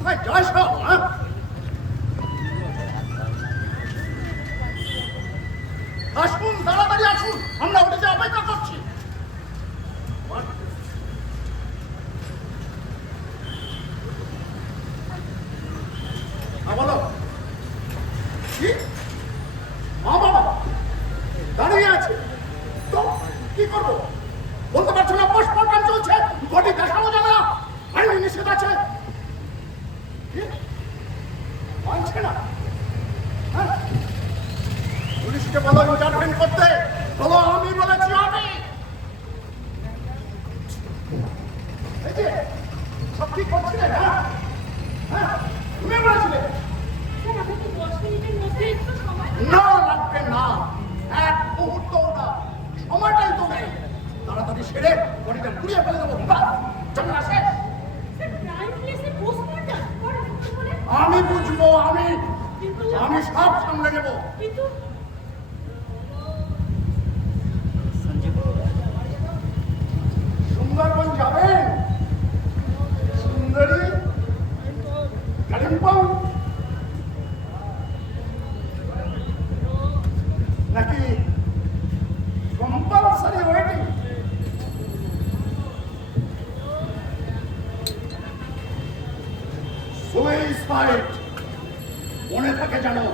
কোথায় যায় সব? আসুন, তাড়াতাড়ি আসুন, আমরা ওটাতে অপেক্ষা করছি। বলো কি? মা বাবা দাঁড়িয়ে আছে তো কি করবো বলতে পারছো না? পোস্টমর্টম চলছে, বডি দেখানো যাবে না, আইনি নিষেধ আছে। মানছে না? হ্যাঁ, পুলিশকে বলো ইন্টারভেন করতে, বলো আমি বলেছি আমি। এই যে সব ঠিক করছিলে না? হ্যাঁ, তুমি বলেছিলে না লাগবে না, এক মুহূর্ত না, সময়টাই তো নেই। তাড়াতাড়ি সেরে বডিটা পুড়িয়ে ফেলে দেবো। চলে আসে, আমি বুঝবো, আমি সব সামলে নেবো। সুন্দরবন যাবেন? সুন্দরী, কালিম্পং নাকি কম্পালসারি ওয়েটিং? সুইসাইড মনে থাকে জানো?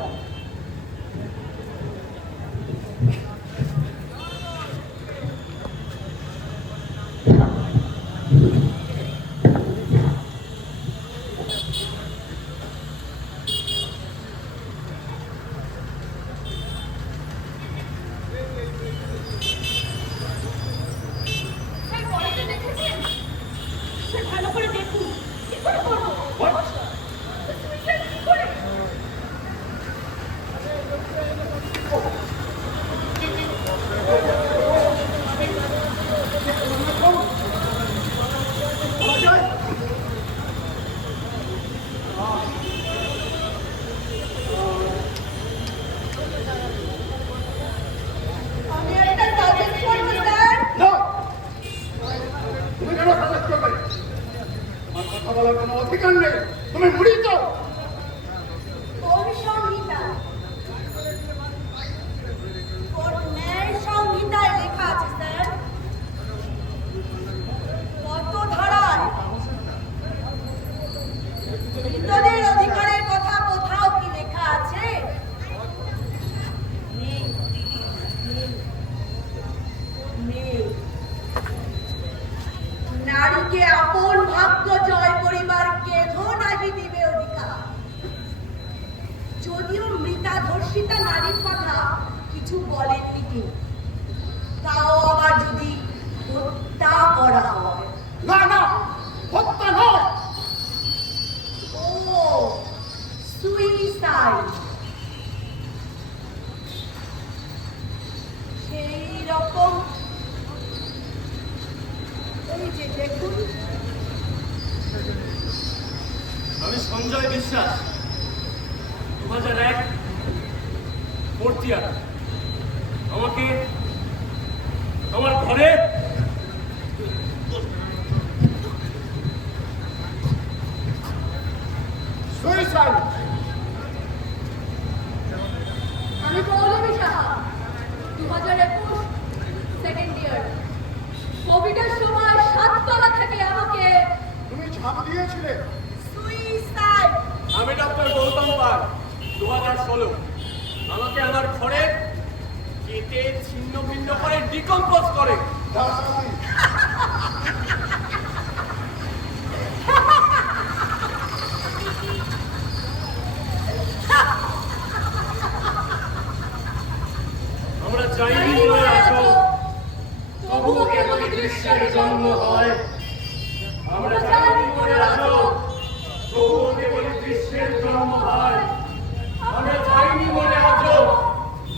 অধিকার নেই, তুমি মৃত। সংহিতায় লেখা আছে স্যার, কত ধারায় মৃতদের অধিকারের কথা কোথাও কি লেখা আছে? নারীকে আপন ভাগ্য জয় করিবার কেধো নাহি দিবে অধিকার। যদিও মৃতা ধর্ষিতা নারীর কথা কিছু বলেননি তিনি, তাও আবার যদি হত্যা করা হয়। না না, হত্যা নয়। ও সুইসাইড। সেই রকম এই যে দেখুন। আমি সঞ্জয় বিশ্বাস, 2001 4th ইয়ার। আমাকে আমার ঘরে সুইসাইড। আমি পৌলমী সাহা, 2021 2nd ইয়ার। কোভিডের সময় 7 তলা থেকে আমাকে তুমি ঝাঁপ দিয়েছিলে? সুইসাইড। আমি ডক্টর গৌতম পাল, 2016। আমাকে আমার ঘরে কেটে ছিন্ন ভিন্ন করে ডিকম্পোজ করে। আমরা যাইনি মরে আছো, তবুও কেবল দৃশ্যের জন্ম হয়। আমরা যাইনি মরে আছো, তবুও কেবল দৃশ্যের জন্ম হয়। আমরা যাইনি মরে আছো,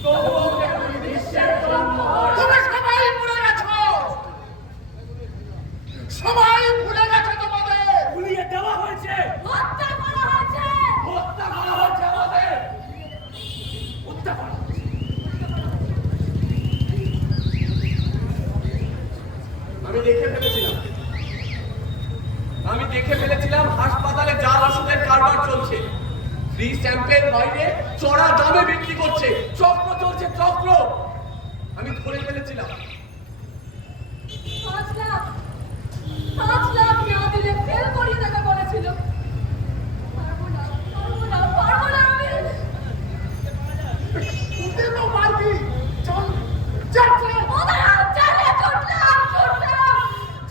তবুও কেবল দৃশ্যের জন্ম হয়। তুমি সবাই মরে গেছো, সবাই ফ্রি স্যাম্পেল বাইরে চড়া দামে বিক্রি করছে, চক্র চলছে চক্র। আমি ধরে ফেলেছিলাম। 5 লাখ 5 লাখ না দিলে ফেল করিয়ে দেবে বলেছিল। পারবো না আমি। উঠে তো মারবি, চল যাচ্ছে। ওরা চালে ছুটলাম।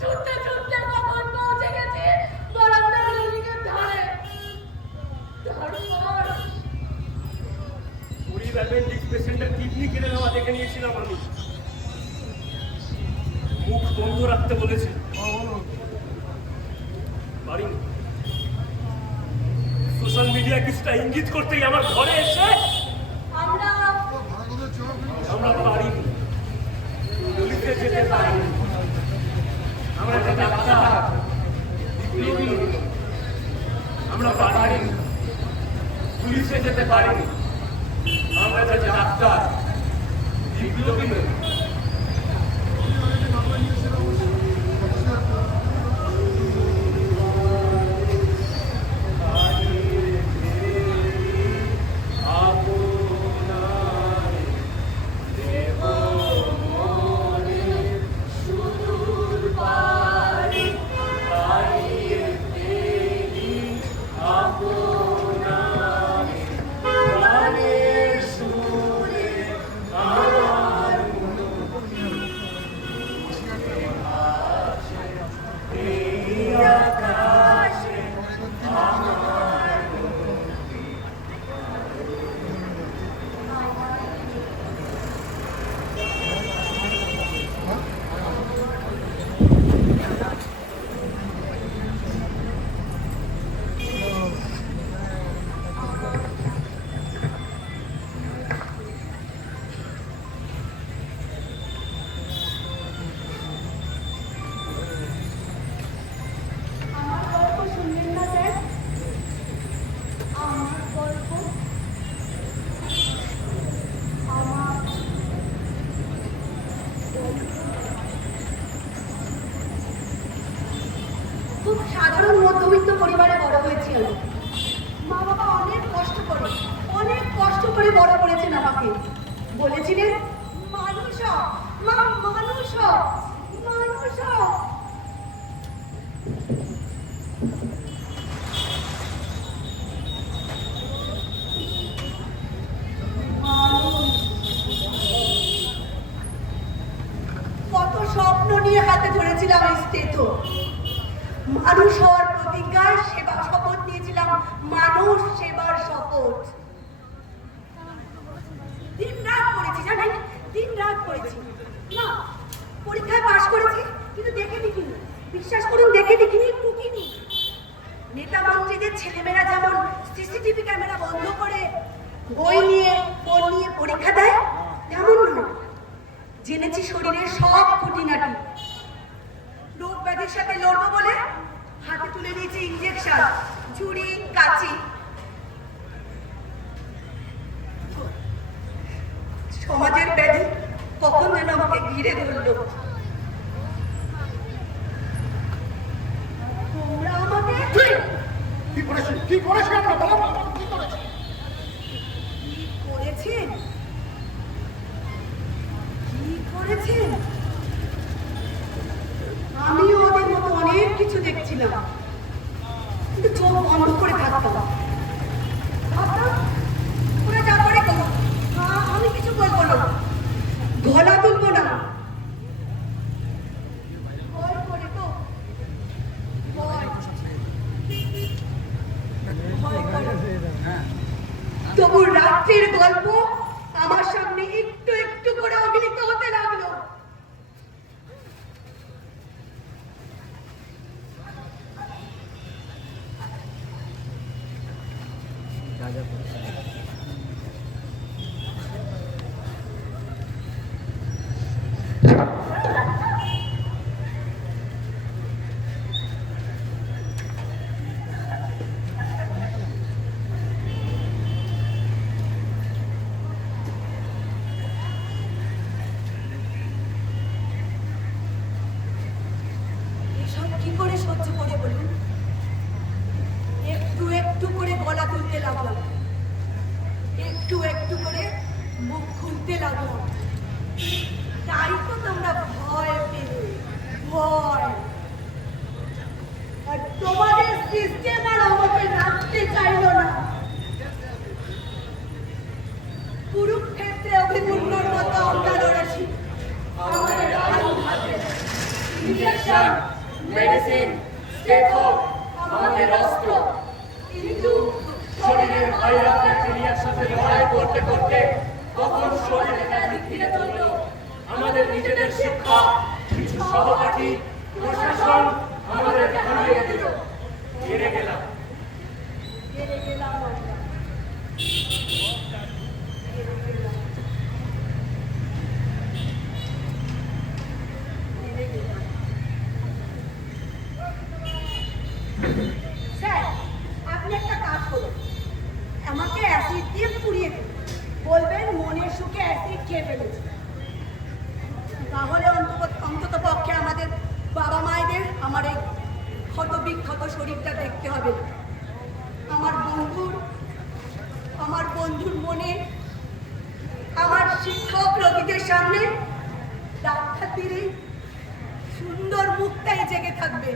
ছুটতে কখন পৌঁছে গেছি বারান্দার রেলিংয়ের ধারে। তারপর গরিব অ্যাপেন্ডিক্স পেশেন্টের কিডনি কেড়ে নেওয়া দেখে নিয়েছিলাম আমি। মুখ বন্ধ রাখতে বলেছি, পারিনি। সোশ্যাল মিডিয়া কিছুটা ইঙ্গিত করতেই আমার ঘরে এসে আমরা পারিনি, পুলিশে যেতে পারিনি। আমরা যে ডাক্তার, বিপ্লবী নই। আমরা পারিনি, পুলিশে যেতে পারিনি। আমরা যে ডাক্তার, বিপ্লবী নই। আমার গল্প শুনলেন না স্যার? আমার গল্প, আমার খুব সাধারণ মধ্যবিত্ত পরিবারে বড় হয়েছি আমি। মা বাবা অনেক কষ্ট করে বড় করেছেন আমাকে। বলেছিলেন মানুষ হ, মা মানুষ হ, মানুষ হ। কত স্বপ্ন নিয়ে হাতে ধরেছিলাম এই স্টেথো। মানুষ হওয়ার প্রতিজ্ঞায় সেবা শপথ নিয়েছিলাম, মানুষ সেবার শপথ। দিন রাত পড়েছি জানেন, দিন রাত পড়েছি। না, পরীক্ষায় পাশ করেছি কিন্তু দেখে দেখিনি, বিশ্বাস করুন দেখে দেখিনি, টুকিনি। নেতা মন্ত্রীদের ছেলেমেয়েরা যেমন সিসিটিভি ক্যামেরা বন্ধ করে বই নিয়ে ফোন নিয়ে পরীক্ষা দেয়, তেমন নয়। জেনেছি শরীরের সব খুঁটিনাটি। রোগ ব্যাধির সাথে লড়বো বলে হাতে তুলে নিয়েছি ইঞ্জেকশন, ছুরি, কাঁচি। সমাজের ব্যাধি কখন যেন আমাকে ঘিরে ধরলো। তোমরা আমাকে কি করেছি আমরা বলো, কি করেছি? করেছেন, কি করেছেন? আমিও ওদের মতো অনেক কিছু দেখছিলাম, কিন্তু চোখ বন্ধ করে থাকতাম। ভাবতাম ওরা যা করে করুক, আমি কিছু বলবো না, গলা তুলবো না। ভয় করে তো, ভয় করে। তবু রাত্রির গল্প আমার সামনে একটু একটু করে অভিনীত হতে লাগলো। এসব কি করে সহ্য করে বলুন? একটু একটু করে গলা তুলতে লাগলাম। একটু একটু করে মুখ খুলতে লাগলাম। তাই তো তোমরা ভয় পেলে, ভয়। আর তোমাদের সিস্টেম আর আমাকে রাখতে চাইলো না। কুরুক্ষেত্রে অভিমন্যুর মতো আমরা লড়েছি আমাদের আয়ু হাতে। ইঞ্জেকশন, মেডিসিন, স্টেপ হোক আমাদের অস্ত্র। কিন্তু শরীরের ভাইরাস ব্যাকটেরিয়ার সাথে লড়াই করতে করতে কখন শরীরে ব্যাধি ঘিরে ধরল। আমাদের নিজেদের শিক্ষা, কিছু সহপাঠী, প্রশাসন আমাদেরকে হারিয়ে দিল। হেরে গেলাম। হেরে গেলাম আমরা। হেরে গেলাম। হেরে গেলাম। স্যার, আপনি একটা কাজ করুন, আমাকে অ্যাসিড দিয়ে পুড়িয়ে দিন। বলবেন মনের সুখে অ্যাসিড খেয়ে ফেলেছি। তাহলে অন্তত পক্ষে আমাদের বাবা মায়েদের আমার এই ক্ষত বিক্ষত শরীরটা দেখতে হবে না। আমার বন্ধুর মনে, আমার শিক্ষক রোগীদের সামনে ডাক্তারদের এই সুন্দর মুখটাই জেগে থাকবে।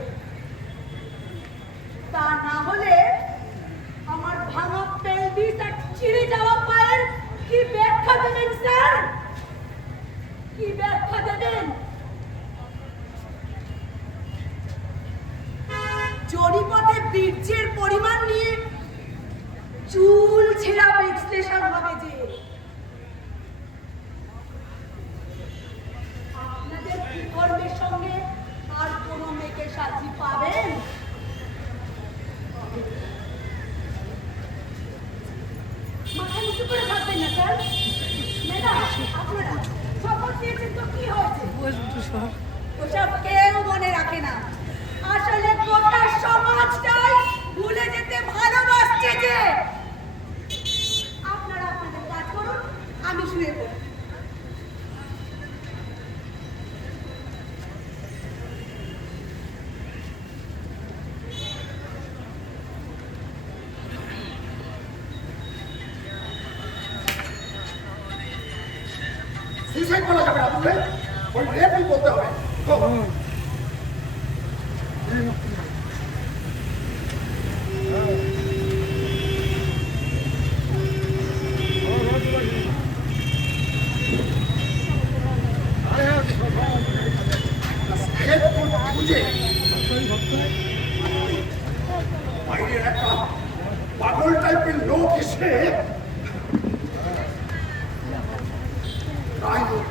তা না হলে আমার ভাঙা পেলভিস আর ছিঁড়ে যাওয়া পায়ের কি ব্যাখ্যা দেবেন স্যার? কি ব্যাখ্যা দেবেন? জরিপথে বীর্যের পরিমাণ নিয়ে চুল ছেঁড়া বিশ্লেষণ হবে যে। আপনাদের কুকর্মের সঙ্গে আর কোনো মেয়েকে সাথী পাবেন? মাথা নিচু করে থাকবেন না স্যার। ম্যাডাম, আপনারা শপথ নিয়েছেন তো কি হয়েছে? ওসব কেউ মনে রাখে না। আসলে গোটা সমাজটাই ভুলে যেতে ভালোবাসছে যে। আপনারা আপনাদের কাজ করুন, আমি শুয়ে পড়ি। সুইসাইড বলা যাবে না, বুঝলে? ওই রেপই বলতে হবে। তো বুঝে বাইরের একটা পাগল টাইপের লোক এসে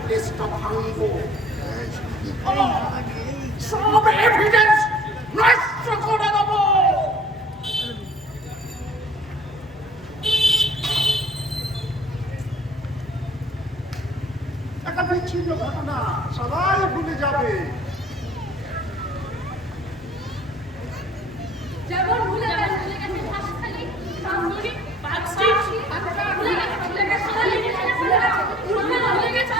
টেস্টটা ভাঙবো, সব এভিডেন্স নষ্ট করে দেবো। একটা বিচ্ছিন্ন ঘটনা, সবাই ভুলে যাবে। যেমন ভুলে গেছে হাসখালি, রামগড়ি, পার্কস্ট্রিট, ভুলে গেছে ভুলে গেছে ভুলে গেছে ভুলে গেছে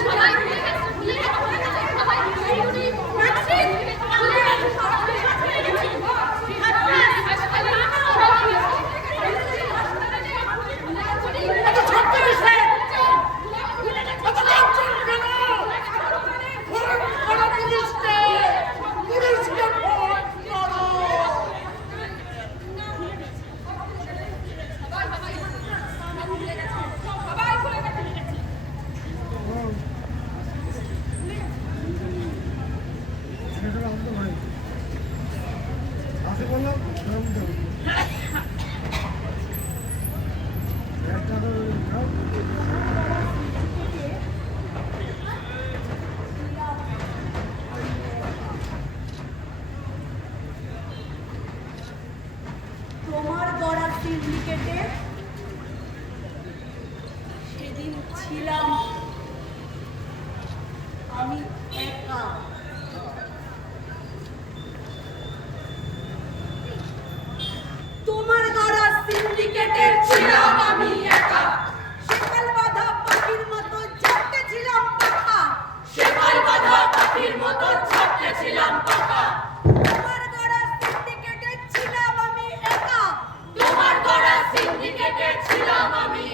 সবাই ভুলে গেছে ভুলে গেছে সবাই ভুলে গেছে পার্কস্ট্রিট ভুলে গেছে সবাই ভুলে গেছে হাসখালি এত ছোট্ট বিষয়, এত টেনশন কেন? ফোন করো পুলিশকে, পুলিশকে ফোন করো। তোমার গড়া সিন্ডিকেটে সেদিন ছিলাম আমি একা। তোমার গড়া সিন্ডিকেটে ছিলাম আমি একা। শেকল বাঁধা পাখির মতো ঝাপটে ছিলাম পাখা। শেকল বাঁধা পাখির মতো ঝাপটে ছিলাম পাখা। তোমার গড়া সিন্ডিকেটে ছিলাম আমি একা। তোমার গড়া সিন্ডিকেটে ছিলাম আমি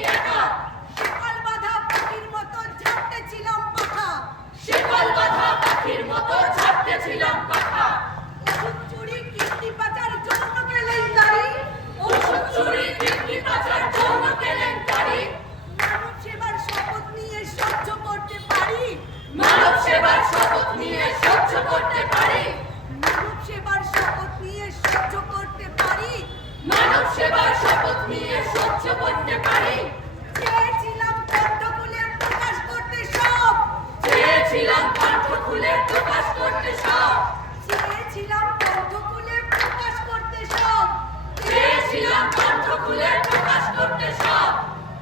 খুলে প্রকাশ করতে সব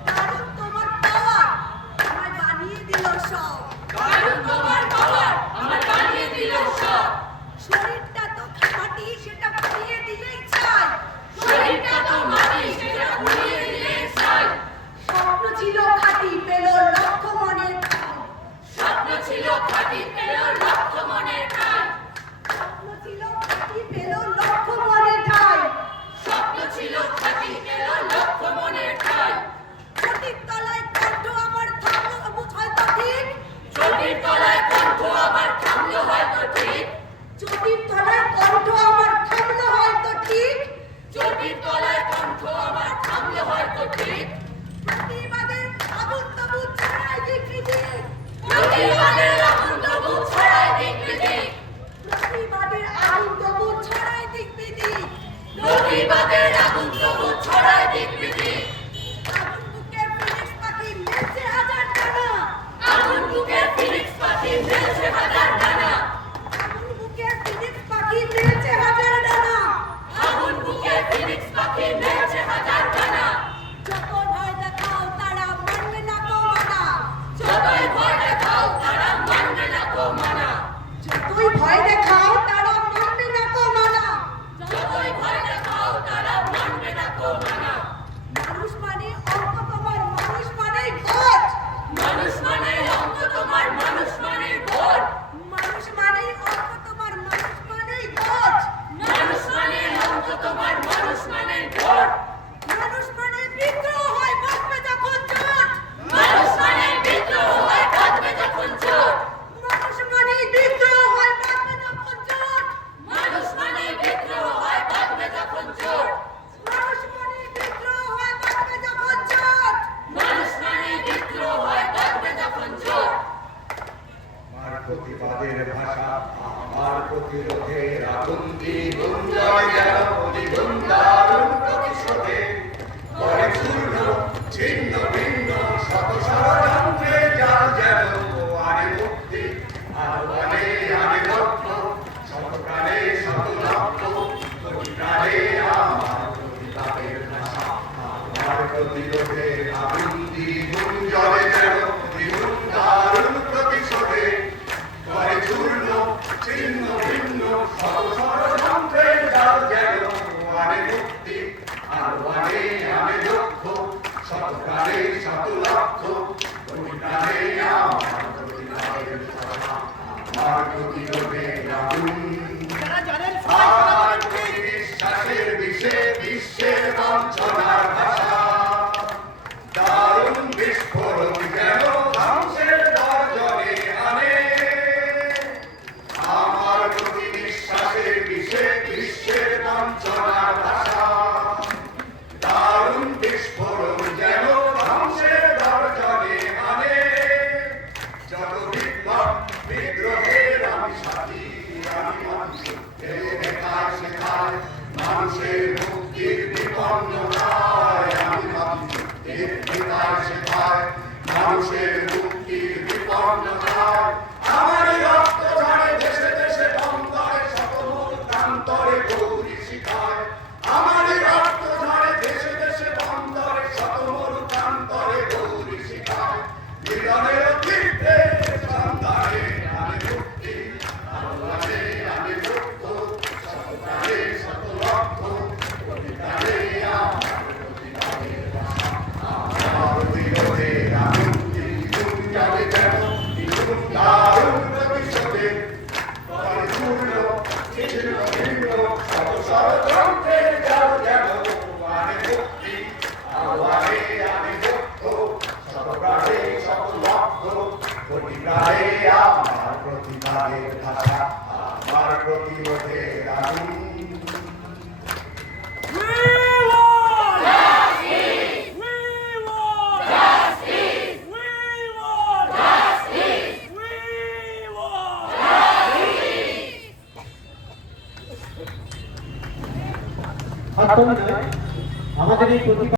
কারণ তোমার পাওয়ার আমায় বানিয়ে দিল সব। কারণ তোমার পাওয়ার আমার বানিয়ে দিল সব শরীরটা তো খাঁটি, সেটা ফুরিয়ে দিলেই চাই। শরীরটা তো মাটি সেটা ভুলিয়ে দিলে চাই স্বপ্ন ছিল খাঁটি, পেল লক্ষ মনের ঠাই। স্বপ্ন ছিল খাঁটি পেল লক্ষ মনের ঠাই স্বপ্ন ছিল খাঁটি, পেল লক্ষ মনের ঠাই। স্বপ্ন ছিল খাঁটি পেল লক্ষ মনের ঠাই চটির তলায় কণ্ঠ আমার থামলো, অবুঝ হয়তো ঠিক। চটির তলায় কণ্ঠ আবার থামলো হয়তো ঠিক চটির তলায় কণ্ঠ আমার থামলো হয়তো ঠিক। চটির তলায় কণ্ঠ আবার থামলো হয়তো ঠিক প্রতিবাদের আগুন তবু ছড়ায় দিক। প্রতিবাদের আগুন তবু ছড়ায় দিক বিদিক প্রতিবাদের আগুন তবু ছড়ায় দিক। প্রতিবাদের আগুন তবু ছড়ায় দিক বিদিক আগুন বুকে ফিনিক্স পাখি মেলছে হাজার ডানা। আগুন বুকে ফিনিক্স পাখি মেলছে হাজার ডানা আগুন বুকে ফিনিক্স পাখি মেলছে হাজার ডানা। আগুন বুকে ফিনিক্স পাখি মেলছে হাজার ডানা যত ভয় দেখাও তারা মানবে না তো মানা। যতই ভয় দেখাও তারা মানবে না তো মানা যতই ভয় দেখাও তারা মানবে না তো মানা। যতই ভয় দেখাও তারা মানবে না তো মানা মানুষ মানে অঙ্ক তোমার, মানুষ মানে ভোট। মানুষ মানে অঙ্ক তোমার মানুষ মানে ভোট মানুষ মানে অঙ্ক তোমার, মানুষ মানে ভোট। মানুষ মানে অঙ্ক তোমার মানুষ মানে ভোট মানুষ মানে বিদ্রোহ হয় বাঁচবে যখন জোট। মানুষ মানে বিদ্রোহ হয় বাঁচবে যখন জোট মানুষ মানে বিদ্রোহ হয় বাঁচবে যখন জোট। মানুষ মানে বিদ্রোহ হয় বাঁচবে যখন জোট মানুষ মানে বিদ্রোহ হয় বাঁচবে যখন জোট। মানুষ মানে বিদ্রোহ হয় বাঁচবে যখন জোট আমার প্রতিবাদের ভাষা, আমার প্রতিরোধের আগুন দ্বিগুণ জয় যেন দ্বিগুণ দারুণ প্রতিশোধে করে চূর্ণ ছিন্ন ভিন্ন শত ষড়যন্ত্রে জাল যেন আরে মুক্তি আহ্বানে আরে লক্ষ্য শত প্রাণে শত লক্ষ্য কোটি প্রাণে আমার প্রতিবাদের ভাষা, আমার প্রতিরোধের আগুন দ্বিগুণ জয় যেন দ্বিগুণ দারুণ প্রতিশোধে করে চূর্ণ ছিন্ন ভিন্ন শত ষড়যন্ত্রে জাল যেন আরে মুক্তি আহ্বানে আরে লক্ষ্য শত প্রাণে শত লক্ষ্য কোটি প্রাণে আমার প্রতিবাদের ভাষা, আমার প্রতিরোধের আগুন আর বিশ্বাসের বিষে বিশ্বের বঞ্চনার ভাষা দারুণ বিস্ফোরণ যেন ধ্বংসের দর্জনে আনে আমার প্রতি বিশ্বাসের বিষে বিশ্বের বঞ্চনার ভাষা দারুণ বিস্ফোরণ যেন ধ্বংসের দর্জনে আনে যত বিপ্লব বিদ্রোহের আমি সাথী আমি মানুষ শেখায় শেখায় মানুষের মুক্তির বিপন্ন নয় আমি মানুষ শেখায় শেখায় মানুষের মুক্তির বিপন্ন নয় আমার রক্ত ঝরে দেশে দেশে অন্তরে সকল প্রান্তরে গৌরী শিখায় আমার রক্ত ঝরে দেশে দেশে অন্তরে সকল প্রান্তরে গৌরী শিখায় মিলনের তীর্থে সন্ধানে আমি মুক্তি আহ্বানে আমি মুক্ত শত প্রাণে শত লক্ষ কোটি প্রাণে আমার প্রতিবাদের ভাষা, আমার বিরোধের আগুন দ্বিগুণ যাবে যেন দ্বিগুণ দারুণ প্রতিশোধে করে চূর্ণ ছিন্ন ভিন্ন শত ষড়যন্ত্রে জাল যেন আনে মুক্তি আহ্বানে আমি মুক্ত শত প্রাণে শত লক্ষ কোটি প্রাণে আমার প্রতিবাদের ভাষা, আমার প্রতিরোধের আগুন আমাদের এই প্রতিবাদ